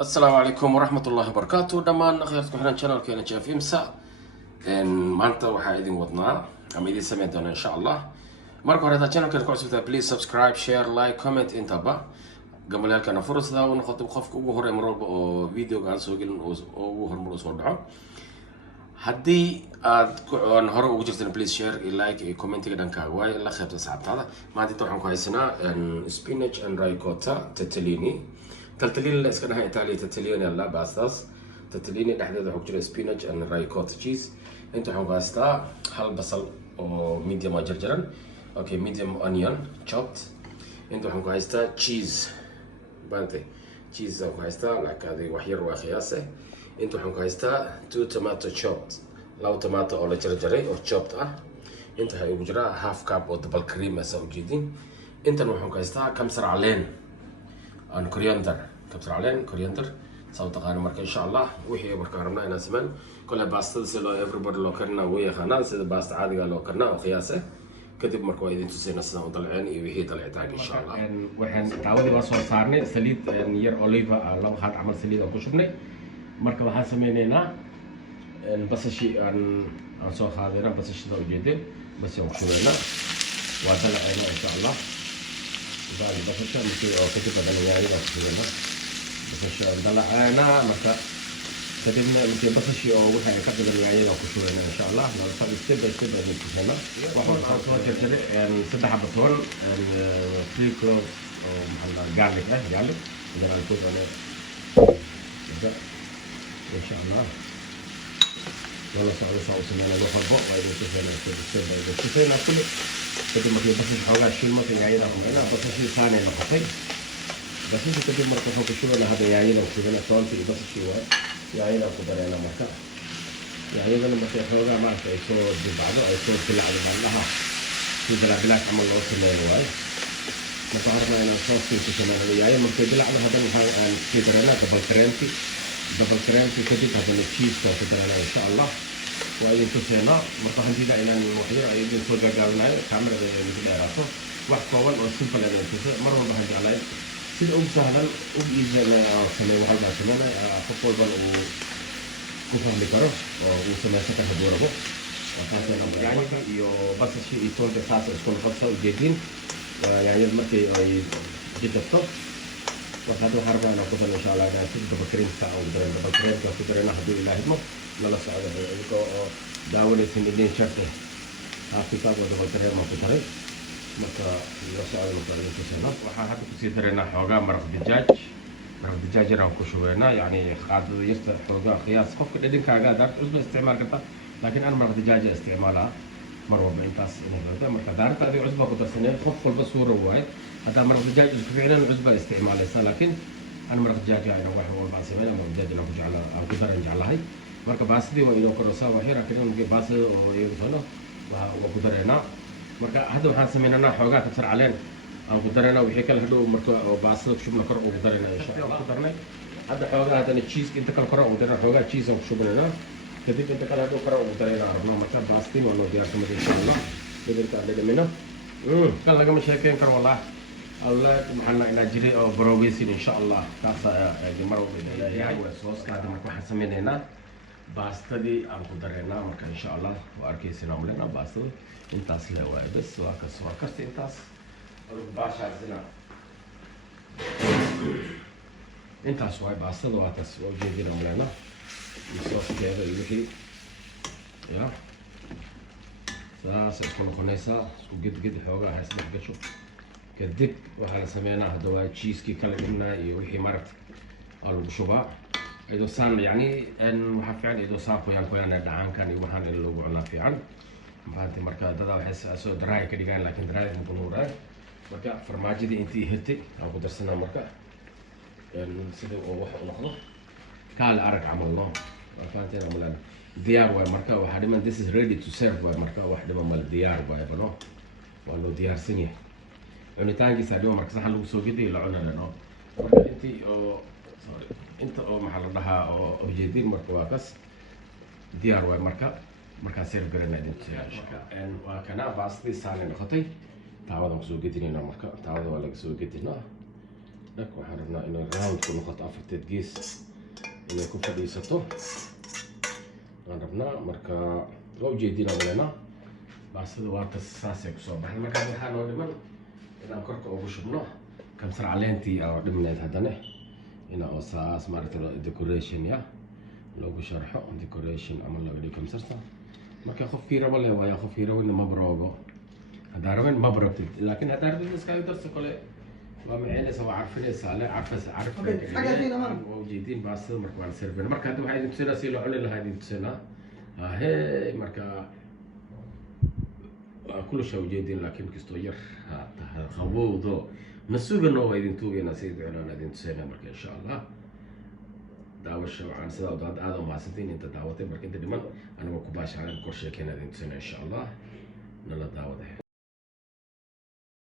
السلام عليكم ورحمة الله وبركاته دمان خيرتكم حنا channel كينا شاف إمسا maanta waxaa idin wadnaa ama idin sameyn doona insha allah marka hore hadaa channelkan ku cusubtaa please subscribe share like comment intaba gamalaalkana fursada u noqoto qofka ugu horey mar walba oo videoga aan soo gelin oo ugu hormar u soo dhaco haddii aad hore ugu jirteen please share like iyo commentiga dhankaaga waayo la qaybta asxaabtaada maanta inta waxaan ku haysanaa spinach and ricotta tortellini tortellini la iska dhahaa Italy tortellini la baastas tortellini dhexdeeda waxaa ku jira spinach and ricotta cheese inta waxaan ku haystaa hal basal oo medium ah jarjaran okay medium onion chopped inta waxaan ku haystaa cheese bante cheese aan ku haystaa laakiin wax yar waa qiyaase inta waxaan ku haystaa 2 tomato chopped laba tomato oo la jarjaray oo chopped ah inta waxaa ugu jira half cup oo double cream asa u jeedin intan waxaan ku haystaa kamsar caleen aan coriander kamsar caleen coriander سو تقارن مركز إن شاء الله وحي مركز رمنا إنا سمان كلها باست سلو everybody لو كرنا ويا خنا سيد باست عادي لو كرنا وقياسه كتب مركز إذا تسينا سنة وطلعين وحي طلع تاج إن شاء الله. وحين تعودي بس صارني سليد نير أوليفا لو خد عمل سليد أو كشبني مركز حاسميننا بس شيء عن صو خادنا بس شيء ذو جدي بس يوم شوينا وطلعنا إن شاء الله. بعد بس شيء مثل أو كتب بدنا يعني بس شوينا. بس دلعنا متى كتبنا يمكن بس شيء أو وحنا كتبنا الوعي أو كشورنا إن شاء الله لو صار ستيب باي ستيب يعني كشنا وحنا خلاص كتير يعني سبعة حبة فري كروس أو محل جارليك جارليك إذا نقول أنا نبدأ إن شاء الله والله صار سمعنا لو خربوا وإذا كشنا ستيب باي ستيب كشنا كله كتب ما في بس حوالي شيء ما في عيدا هنا بس شيء ثاني نحطه بس انت كده مرة فوق شو انا هذا يعينا وكذا انا صالتي بس شو يعينا وكذا انا مرة يعينا لما تاخذها ما تاخذ بعده او تاخذ كل على بعضها كذا بلاك عمل له وصل له ما تعرف انا صالتي كمان يعينا ما تدل على هذا كذا انا دبل كريمتي كده هذا التشيز كده انا ان شاء الله وايد تسينا مرة هنجي الى المحيط ايد فوق قالنا كاميرا كده راسه واحد كون او سمبل انا مرة ما بحكي عليه سيد سهلا وإذا سمعنا هذا سمعنا فقول بل وفهم بكره وسمع سكه بدوره وكان يعني يو بس شيء يكون بساس يكون خاصة جديد يعني المكي جدا طب وهذا حرب أنا كفر إن شاء الله أنا سيد بكرين ساعة ودرين بكرين كفر أنا هدول الله يهمه لا ساعة إنكو داول السنين شرطه أفريقيا وده ما في طريق marka la socdo marka tusana waxaan hadda ku sii dareynaa xoogaa maraq dijaaj aan ku shubeynaa yani qaadada yarta xoogaa qiyaas qofka dhadhankaaga aad cusba isticmaal kartaa laakiin aan maraq dijaaj isticmaalaa mar walba intaas inay leedahay marka daarta adiga cusba ku darsanay qof walba suura waay hadda maraq dijaaj isku fiicnaan cusba isticmaalaysa laakiin aan maraq dijaaj ayna wax walba sameeyay maraq dijaaj aan ku jeclaa aan ku daran jeclahay marka baasidii waa inoo koraysaa wax yar kale markii baasida oo iyagu sano waa ku dareynaa marka hadda waxaan sameynaa xoogaa kabsar caleen aan ku dareynaa wixii kale hadhow marka oo baasada ku shubna kor ugu dareynaa insha Allah ku darnay hadda xoogaa hadana cheese inta kale kor ugu dareynaa xoogaa cheese aan ku shubnaynaa kadib inta kale hadhow kor ugu dareynaa rabnaa marka baastiin waa noo diyaar kamid insha Allah beddelka dhadhamina kan lagama sheekeyn karo wallaah Allah maxana inaa jiray oo baroobaysin insha Allah taas ay mar walba ilaahay waa sooska hadda marka waxaan sameynaynaa باستدي أنا قدرنا مركز إن شاء الله وأركيس نعملنا باستد إنتاس له واحد بس واكس إنتاس باشا زنا إنتاس واحد باستد واتس وجدي نعملنا يسوس كذا يلقي يا ساس يكون خنيسة سو جد حوجا هسه بقشو كدب وحنا سمينا هدوء تشيز كي كلا قلنا يوحي مرت على بشوبا إذا صار يعني إن وحفيان إذا صار كويان دعان كان يوحنا اللي هو عنا في عن فهمت مركز ده بحس أسود دراي كده كان لكن دراي مبنور مركز فرماجي دي أنتي هتي أو قدرسنا مركز إن سيدو واحد نخلص كال أرك عمل الله فهمت أنا ملان ديار واي مركز واحد من this is ready to serve واي مركز واحد من مال ديار واي بنو والله ديار سنية يعني تانجي سادو مركز حلو سوقي لا عنا لنا مركز أنتي أو sorry inta oo maxaa la dhahaa oo jeedin marka waa kas diyaar way marka serve garana dinta waa kana baasti saalan noqotay taawada soo gedinayna marka taawada waa laga soo gedinaa dhag waxaan rabnaa inay round ku noqoto afarteed gees inay ku fadhiisato aan rabnaa. marka waa ujeedin aan leena baastada waa saasay kusoo baxday. marka waxaa noo dhiman inaan korka ugu shubno kamsar caleentii oo dhimneed haddana ina oo saas maaragtay decoration ya loogu sharxo decoration ama looga dhigo kamsarta. marka qofkii rabo leh waayo, qofkii rabina ma baroogo, haddaa rabin ma barabtid, laakiin haddaa rabtid iskaga darso kale waa maceynaysa waa carfinaysaa le carfas waa ujeedin baastada. marka waan serven. marka hadda waxaa idin tusinaa si loo cuni lahaa idin tusinaa ahey. marka waa kulusha ujeedin laakiin kastoo yar ha qabowdo masugano waa idin tuugaynaa sidii cunaan idin tusinaa. marka insha allah daawasha waxaan sidaa aad u mahadsantiin inta daawatay. marka inta dhiman anigoo ku baashaalan kor sheekeyna idin tusinaa insha allah nala daawada.